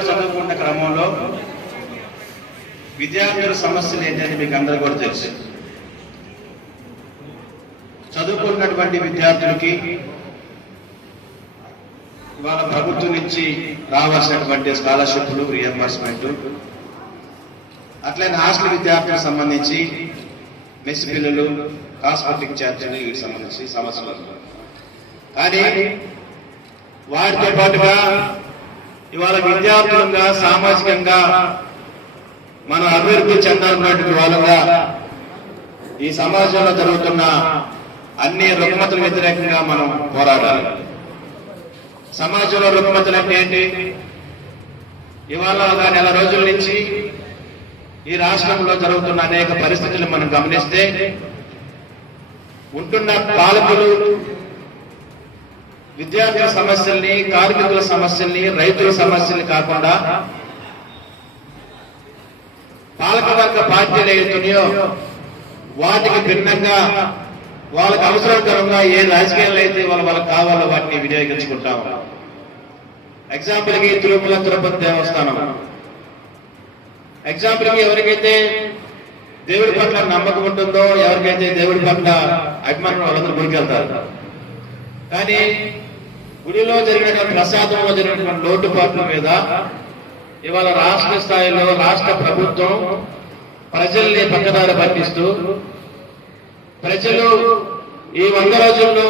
వారు చదువుకున్న క్రమంలో విద్యార్థుల సమస్యలు ఏంటని మీకు అందరూ కూడా తెలుసు. చదువుకున్నటువంటి విద్యార్థులకి ఇవాళ ప్రభుత్వం నుంచి రావాల్సినటువంటి స్కాలర్షిప్లు, రియంబర్స్మెంట్, అట్లనే హాస్టల్ విద్యార్థులకు సంబంధించి మెస్ బిల్లులు, కాస్మెటిక్ ఛార్జీలు, వీటికి సంబంధించి సమస్యలు. కానీ వాటితో పాటుగా ఇవాళ విద్యార్థులంగా సామాజికంగా మనం అభివృద్ధి చెందాలన్నటువంటి వాళ్ళగా ఈ సమాజంలో జరుగుతున్న అన్ని రుగ్మతల వ్యతిరేకంగా మనం పోరాడాలి. సమాజంలో రుగ్మతలు అంటే ఏంటి? ఇవాళ నెల రోజుల నుంచి ఈ రాష్ట్రంలో జరుగుతున్న అనేక పరిస్థితులు మనం గమనిస్తే ఉంటున్న పాలకులు విద్యార్థుల సమస్యల్ని, కార్మికుల సమస్యల్ని, రైతుల సమస్యల్ని కాకుండా పాలకవర్గ పార్టీలు ఏతున్నాయో వాటికి భిన్నంగా వాళ్ళకి అవసరకరంగా ఏ రాజకీయాలు అయితే వాళ్ళకి కావాలో వాటిని వినియోగించుకుంటాం. ఎగ్జాంపుల్కి తిరుపతి దేవస్థానం, ఎగ్జాంపుల్కి ఎవరికైతే దేవుడి పట్ల నమ్మకం ఉంటుందో, ఎవరికైతే దేవుడి పట్ల అభిమానం వాళ్ళందరూ గుడికి వెళ్తారు. కానీ గుడిలో జరిగినటువంటి ప్రసాదంలో జరిగినటువంటి లోటుపాట్ల మీద ఇవాళ రాష్ట్ర స్థాయిలో రాష్ట్ర ప్రభుత్వం ప్రజల్ని పక్కదారి పట్టిస్తూ ప్రజలు ఈ 100 రోజుల్లో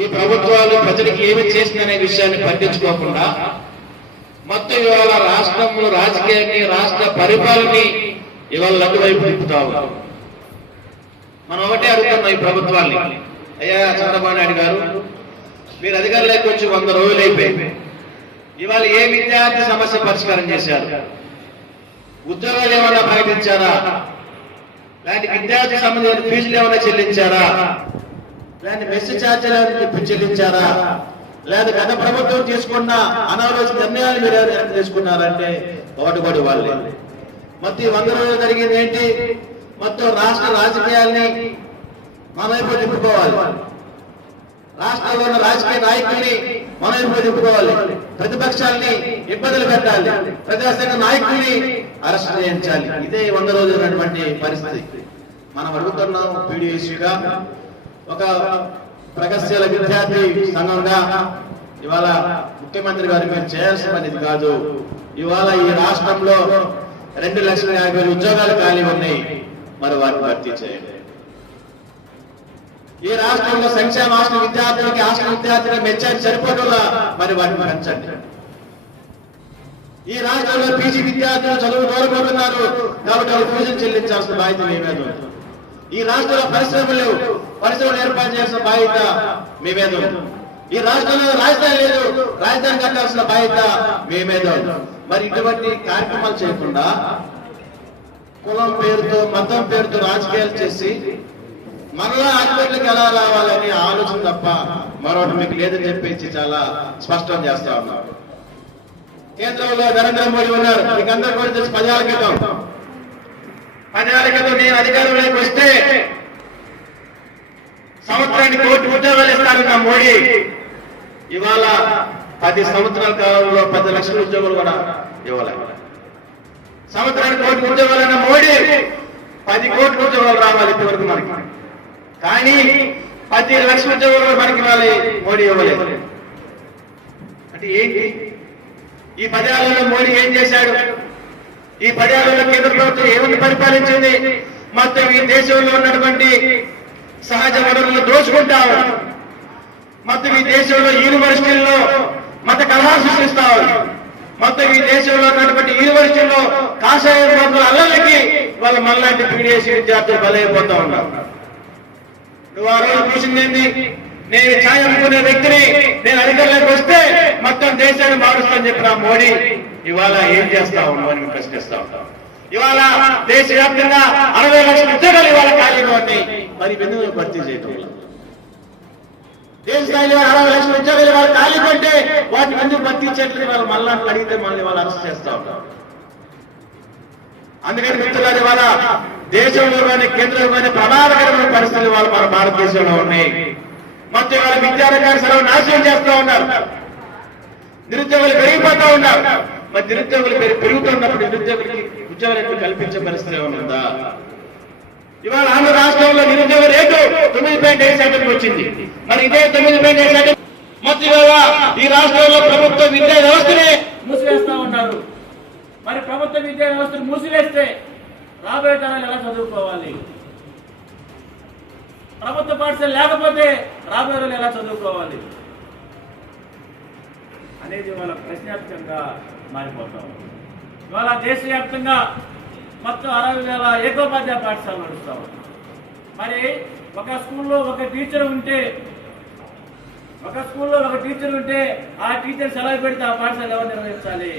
ఈ ప్రభుత్వాలు ప్రజలకు ఏమి చేసిందనే విషయాన్ని పట్టించుకోకుండా మొత్తం ఇవాళ రాష్ట్రంలో రాజకీయాన్ని, రాష్ట్ర పరిపాలనని ఇవాళ అటువైపు తిప్పుతా ఉన్నారు. మనం ఒకటే అడుగుతున్నాం ఈ ప్రభుత్వాన్ని, అయ్యా చంద్రబాబు నాయుడు గారు, మీరు అధికారులకు వచ్చి 100 రోజులు అయిపోయింది. ఇవాళ ఏ విద్యార్థి సమస్య పరిష్కారం చేశారు? ఉద్యోగాలు ఏమైనా ప్రకటించారా? లాంటి విద్యార్థి సంబంధించిన ఫీజులు ఏమైనా చెల్లించారా? లాంటి మెస్ ఛార్జీలు చెల్లించారా? లేదా గత ప్రభుత్వం తీసుకున్న అనాలోచిత నిర్ణయాలు మీరు ఎవరు తీసుకున్నారంటే ఒకటి వాళ్ళే. మొత్తం 100 రోజులు జరిగింది ఏంటి? మొత్తం రాష్ట్ర రాజకీయాల్ని మన వైపు తిప్పుకోవాలి, రాష్ట్రంలో ఉన్న రాజకీయ నాయకుల్ని మన వైపు తిప్పుకోవాలి, ప్రతిపక్షాలని ఇబ్బందులు పెట్టాలి, ప్రజాసంఘ నాయకుల్ని అరెస్ట్ చేయించాలి. ఇదే 100 రోజులు ఉన్నటువంటి పరిస్థితి. మనం అడుగుతున్నాం పీడీఎస్గా, ఒక ప్రగతిశీల విద్యార్థి సంఘంగా ఇవాళ ముఖ్యమంత్రి గారు మేము చేయాల్సిన పనిది కాదు. ఇవాళ ఈ రాష్ట్రంలో 2,50,000 ఉద్యోగాలు ఖాళీ ఉన్నాయి, మరి వాటిని భర్తీ చేయండి. ఈ రాష్ట్రంలో సంక్షేమ హాస్టల్ విద్యార్థులకు మెచ్చాన్ని సరిపోవడంలా మరి వాటిని పెంచండి. ఈ రాష్ట్రంలో పీజీ విద్యార్థులు చదువు కోరుకుంటున్నారు కాబట్టి వాళ్ళు ఫీజులు చెల్లించాల్సిన బాధ్యత మీ మీద ఉంది. ఈ రాష్ట్రంలో పరిశ్రమలు ఏర్పాటు చేయాల్సిన బాధ్యత మీ మీద ఉంది. ఈ రాష్ట్రంలో రాజధాని లేదు, రాజధాని కట్టాల్సిన బాధ్యత మీ మీద ఉంది. మరి ఇటువంటి కార్యక్రమాలు చేయకుండా కులం పేరుతో, మతం పేరుతో రాజకీయాలు చేసి మరలా ఆత్మహత్యలకు ఎలా రావాలని ఆలోచన తప్ప మరొకటి మీకు లేదని చెప్పేసి చాలా స్పష్టం చేస్తా ఉన్నారు. కేంద్రంలో నరేంద్ర మోడీ ఉన్నారు, మీకు అందరూ కూడా తెలుసు. 10 ఏళ్ల క్రితం నేను అధికారంలోకి వస్తే సంవత్సరానికి 1 కోటి ఉద్యోగాలు ఇస్తారన్న మోడీ ఇవాళ 10 సంవత్సరాల కాలంలో 10 లక్షల ఉద్యోగాలు కూడా ఇవ్వాలి. సంవత్సరానికి 1 కోటి ఉద్యోగాలన్న మోడీ 10 కోట్ల ఉద్యోగాలు రావాలి ఇప్పటివరకు మనకి. కానీ 10 లక్షల ఉద్యోగాలు మనకి ఇవ్వాలి, మోడీ ఇవ్వలేదు. అంటే ఏంటి? ఈ 10 ఏళ్లలో మోడీ ఏం చేశాడు? ఈ 10 ఏళ్లలో కేంద్ర ప్రభుత్వం ఏమని పరిపాలించింది? మొత్తం ఈ దేశంలో ఉన్నటువంటి సహజ వనరులను దోచుకుంటావు, మొత్తం ఈ దేశంలో యూనివర్సిటీల్లో మత కలహాలు సృష్టిస్తావు, మొత్తం ఈ దేశంలో ఉన్నటువంటి యూనివర్సిటీల్లో కాషాయ వర్గుల అల్లలకి వాళ్ళ మనలాంటి పీడీఎస్ విద్యార్థులు బలైపోతా ఉన్నారు. నువ్వు ఆ రోజు చూసిందేంటి? నేను ఛాయ్ అమ్ముకునే వ్యక్తిని, నేను అధికారంలోకి వస్తే మొత్తం దేశాన్ని మారుస్తానని చెప్పిన మోడీ ఇవాళ ఏం చేస్తా ఉన్నావు అని ప్రశ్నిస్తా ఉంటాం. ఇవాళ దేశవ్యాప్తంగా 60 లక్షల ఉద్యోగాలు ఇవాళ ఖాళీగా ఉన్నాయి, మరి ఎందుకు భర్తీ చేయటం? దేశ స్థాయిలో 60 లక్షల ఉద్యోగాలు ఇవాళ ఖాళీ కొంటే వాటిని ఎందుకు భర్తీ చేయట్లేదు? వాళ్ళు మళ్ళా అడిగితే మళ్ళీ వాళ్ళు అరెస్ట్ చేస్తా ఉంటాం. అందుకని మిత్రులారు, ఇవాళ దేశంలో కానీ కేంద్రంలో కానీ ప్రమాదకరమైన పరిస్థితులు వాళ్ళు మన భారతదేశంలో ఉన్నాయి. మొత్తం వాళ్ళ విద్యారంగాన్ని సర్వ నాశనం చేస్తూ ఉన్నారు. నిరుద్యోగులు పెరిగిపోతా ఉన్నారు. మరి నిరుద్యోగులు పెరుగుతున్నప్పుడు నిరుద్యోగులకి ఉద్యోగాలు కల్పించే పరిస్థితి ఏమైనా ఉందా? ఇవాళ ఆంధ్ర రాష్ట్రంలో నిరుద్యోగ రేటు 9.5% వచ్చింది. మరి ఇదే 9.5% మొత్తం ఇవాళ ఈ రాష్ట్రంలో ప్రభుత్వ విద్యా వ్యవస్థనే మూసివేస్తా ఉన్నారు. మరి ప్రభుత్వ విద్యా వ్యవస్థను మూసివేస్తే రాబోయే తరాలు ఎలా చదువుకోవాలి? ప్రభుత్వ పాఠశాల లేకపోతే రాబోయే రోజులు ఎలా చదువుకోవాలి అనేది ఇవాళ ప్రశ్నార్థకంగా మారిపోతాం. ఇవాళ దేశవ్యాప్తంగా మొత్తం 60,000 ఏకోపాధ్యాయ పాఠశాలలు నడుస్తాం. మరి ఒక స్కూల్లో ఒక టీచర్ ఉంటే ఆ టీచర్ సెలవు పెడితే ఆ పాఠశాల ఎవరు నిర్వహించాలి?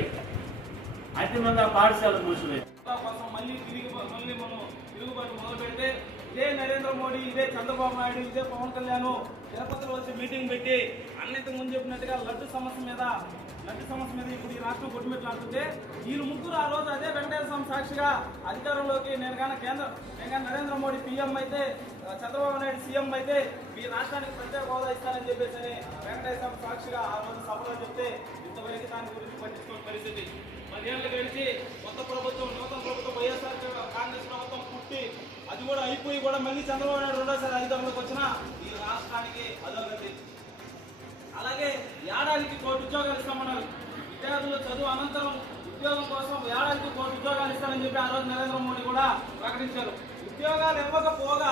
అంతిమంగా పాఠశాల మూసివేయాలి. మళ్ళీ మనం తిరుగుబాటు మొదలు పెడితే ఇదే నరేంద్ర మోడీ, ఇదే చంద్రబాబు నాయుడు, ఇదే పవన్ కళ్యాణ్ తిరుపతిలో వచ్చి మీటింగ్ పెట్టి అన్నింటికి ముందు చెప్పినట్టుగా లడ్డు సమస్య మీద ఇప్పుడు ఈ రాష్ట్రం కొట్టుమిట్లాడుతుంటే వీళ్ళు ముగ్గురు ఆ రోజు అదే వెంకటేశ్వర స్వామి సాక్షిగా అధికారంలోకి నేను కానీ నరేంద్ర మోడీ పీఎం అయితే, చంద్రబాబు నాయుడు సీఎం అయితే ఈ రాష్ట్రానికి ప్రత్యేక హోదా ఇస్తానని చెప్పేసి వెంకటేశ్వర స్వామి సాక్షిగా ఆ రోజు సభలో చెప్తే ఇంతవరకు దాని గురించి పట్టించుకునే పరిస్థితి. 10 ఏళ్ళు గడిచి కొత్త ప్రభుత్వం, నూతన ప్రభుత్వం, వైఎస్ఆర్ కాంగ్రెస్ ప్రభుత్వం పుట్టి అది కూడా అయిపోయి కూడా మళ్ళీ చంద్రబాబు నాయుడు రెండోసారి అధికారంలోకి వచ్చినా ఈ రాష్ట్రానికి అధోగతి. అలాగే ఏడాదికి 1 కోటి ఉద్యోగాలు ఇస్తామన్నారు. విద్యార్థులు చదువు అనంతరం ఉద్యోగం కోసం ఏడాదికి 1 కోటి ఉద్యోగాలు ఇస్తారని చెప్పి ఆ రోజు నరేంద్ర మోడీ కూడా ప్రకటించారు. ఉద్యోగాలు ఇవ్వకపోగా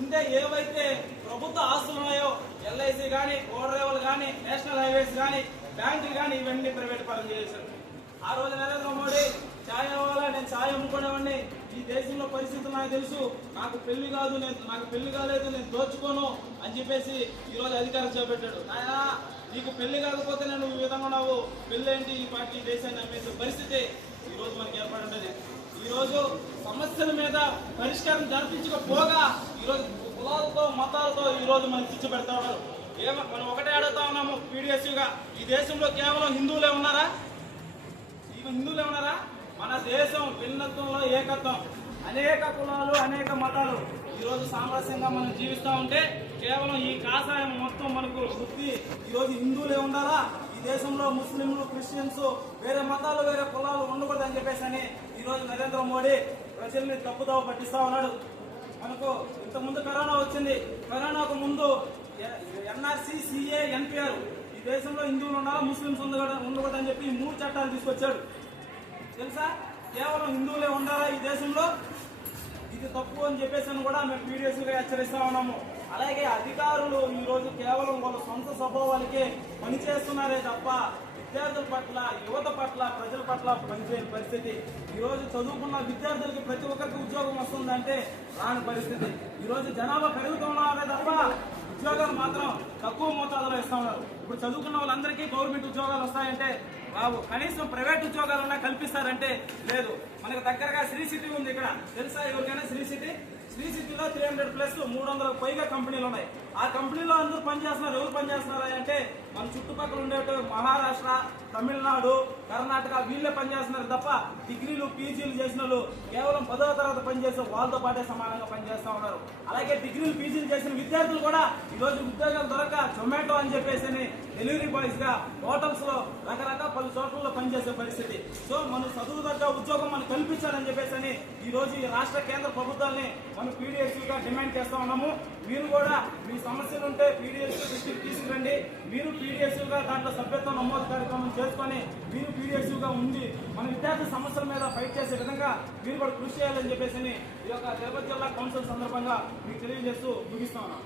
ఉండే ఏవైతే ప్రభుత్వ ఆస్తులు ఉన్నాయో ఎల్ఐసి కానీ, ఓడరేవులు కానీ, నేషనల్ హైవేస్ కానీ, బ్యాంకులు కానీ ఇవన్నీ ప్రైవేట్ పరం చేశారు. ఆ రోజు నరేంద్ర మోడీ ఛాయ్ అవ్వాలా, నేను ఛాయ్ అమ్ముకునేవాడిని, ఈ దేశంలో పరిస్థితులు నాకు తెలుసు, నాకు పెళ్లి కాలేదు, నేను దోచుకోను అని చెప్పేసి ఈరోజు అధికారం చేపట్టాడు. ఆయన నీకు పెళ్లి కాకపోతే నేను ఈ విధంగా ఉన్నావు, పెళ్లి ఏంటి, ఈ పార్టీ దేశాన్ని అమ్మేసే పరిస్థితి ఈరోజు మనకి ఏర్పడి ఉంటుంది. ఈరోజు సమస్యల మీద పరిష్కారం జరిపించకపోగా ఈరోజు కులాలతో, మతాలతో ఈరోజు మనకి చిచ్చు పెడతా ఉన్నారు. మనం ఒకటే అడుగుతా ఉన్నాము పీడిఎస్యుగా, ఈ దేశంలో కేవలం హిందువులే ఉన్నారా? మన దేశం భిన్నత్వంలో ఏకత్వం, అనేక కులాలు, అనేక మతాలు ఈరోజు సామరస్యంగా మనం జీవిస్తూ ఉంటే కేవలం ఈ కాషాయం మొత్తం మనకు వృత్తి ఈరోజు హిందువులే ఉండాలా, ఈ దేశంలో ముస్లింలు, క్రిస్టియన్స్, వేరే మతాలు, వేరే కులాలు ఉండకూడదని చెప్పేసి ఈరోజు నరేంద్ర మోడీ ప్రజల్ని తప్పుదోవ పట్టిస్తా ఉన్నాడు. మనకు ఇంతకుముందు కరోనా వచ్చింది. కరోనాకు ముందు ఎన్ఆర్సీ, సిఏ, ఎన్పిఆర్ ఈ దేశంలో హిందువులు ఉండాలా, ముస్లింస్ ఉండకూడదని చెప్పి 3 చట్టాలు తీసుకొచ్చాడు. తెలుసా? కేవలం హిందువులే ఉండాలా ఈ దేశంలో, ఇది తప్పు అని చెప్పేసి కూడా మేము పీడిఎస్గా హెచ్చరిస్తా ఉన్నాము. అలాగే అధికారులు ఈ రోజు కేవలం వాళ్ళ సొంత స్వభావాలకే పనిచేస్తున్నారే తప్ప విద్యార్థుల పట్ల, యువత పట్ల, ప్రజల పట్ల పనిచేయని పరిస్థితి. ఈ రోజు చదువుకున్న విద్యార్థులకి ప్రతి ఒక్కరికి ఉద్యోగం వస్తుందంటే రాని పరిస్థితి. ఈ రోజు జనాభా పెరుగుతున్నారే తప్ప ఉద్యోగాలు మాత్రం తక్కువ మోతాదులో ఇస్తా ఉన్నారు. ఇప్పుడు చదువుకున్న వాళ్ళందరికీ గవర్నమెంట్ ఉద్యోగాలు వస్తాయంటే రావు, కనీసం ప్రైవేట్ ఉద్యోగాలన్నా కల్పిస్తారంటే లేదు. మనకు దగ్గరగా శ్రీ సిటీ ఉంది. ఇక్కడ తెలుసా ఎవరికైనా శ్రీ సిటీలో 300+ 300 పైగా కంపెనీలు ఉన్నాయి. ఆ కంపెనీలో అందరూ పనిచేస్తున్నారు. ఎవరు పనిచేస్తున్నారా అంటే మన చుట్టుపక్కల ఉండేట మహారాష్ట్ర, తమిళనాడు, కర్ణాటక వీళ్ళే పనిచేస్తున్నారు తప్ప డిగ్రీలు, పీజీలు చేసిన వాళ్ళు కేవలం 10వ తరగతి పనిచేసే వాళ్ళతో పాటే సమానంగా పనిచేస్తా ఉన్నారు. అలాగే డిగ్రీలు, పీజీలు చేసిన విద్యార్థులు కూడా ఈరోజు ఉద్యోగాలు దొరక జొమాటో అని చెప్పేసి డెలివరీ బాయ్స్ గా హోటల్స్ లో రకరకాల పలు చోట్లలో పనిచేసే పరిస్థితి. సో మనం చదువు తగ్గ ఉద్యోగం మనం కల్పించాలని చెప్పేసి ఈ రోజు ఈ రాష్ట్ర, కేంద్ర ప్రభుత్వాన్ని మనం పీడిఎస్యూగా డిమాండ్ చేస్తా ఉన్నాము. మీరు కూడా మీ సమస్యలు ఉంటే పీడిఎస్యూ దృష్టికి తీసుకురండి. మీరు పీడిఎస్యూగా దాంట్లో సభ్యత్వం నమోదు కార్యక్రమం చేసుకొని మీరు పీడిఎస్యూగా ఉండి మన విద్యార్థి సమస్యల మీద ఫైట్ చేసే విధంగా మీరు కూడా కృషి చేయాలని చెప్పేసి ఈ యొక్క తిరుపతి జిల్లా కౌన్సిల్ సందర్భంగా మీకు తెలియజేస్తూ ముగిస్తా ఉన్నాం.